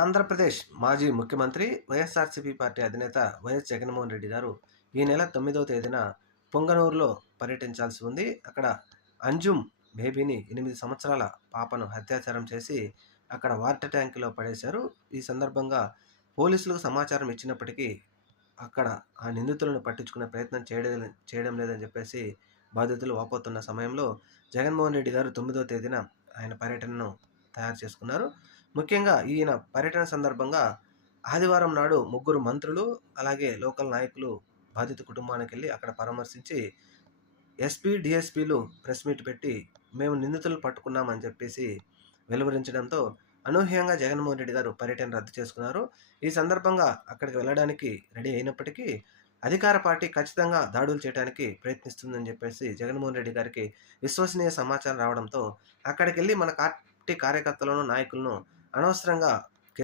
ఆంధ్రప్రదేశ్ మాజీ ముఖ్యమంత్రి వైఎస్ఆర్సీపీ పార్టీ అధినేత వైఎస్ జగన్మోహన్ రెడ్డి గారు ఈ నెల 9వ తేదీన పొంగనూరులో పర్యటించాల్సి ఉంది. అక్కడ అంజుమ్ బేబీని 8 సంవత్సరాల పాపను అత్యాచారం చేసి అక్కడ వాటర్ ట్యాంక్‌లో పడేశారు. ఈ సందర్భంగా పోలీసులకు సమాచారం ఇచ్చినప్పటికీ అక్కడ ఆ నిందితులను పట్టించుకునే ప్రయత్నం చేయడం లేదని చెప్పేసి బాధితులు వాపోతున్న సమయంలో జగన్మోహన్ రెడ్డి గారు 9వ తేదీన ఆయన పర్యటనను తయారు చేసుకున్నారు. ముఖ్యంగా ఈయన పర్యటన సందర్భంగా ఆదివారం నాడు ముగ్గురు మంత్రులు, అలాగే లోకల్ నాయకులు బాధిత కుటుంబానికెళ్ళి అక్కడ పరామర్శించి ఎస్పీ, డీఎస్పీలు ప్రెస్ మీట్ పెట్టి మేము నిందితులను పట్టుకున్నామని చెప్పేసి వెలువరించడంతో అనూహ్యంగా జగన్మోహన్ రెడ్డి గారు పర్యటన రద్దు చేసుకున్నారు. ఈ సందర్భంగా అక్కడికి వెళ్ళడానికి రెడీ అయినప్పటికీ అధికార పార్టీ ఖచ్చితంగా దాడులు చేయడానికి ప్రయత్నిస్తుందని చెప్పేసి జగన్మోహన్ రెడ్డి గారికి విశ్వసనీయ సమాచారం రావడంతో అక్కడికెళ్ళి మన పార్టీ కార్యకర్తలను, నాయకులను అనవసరంగా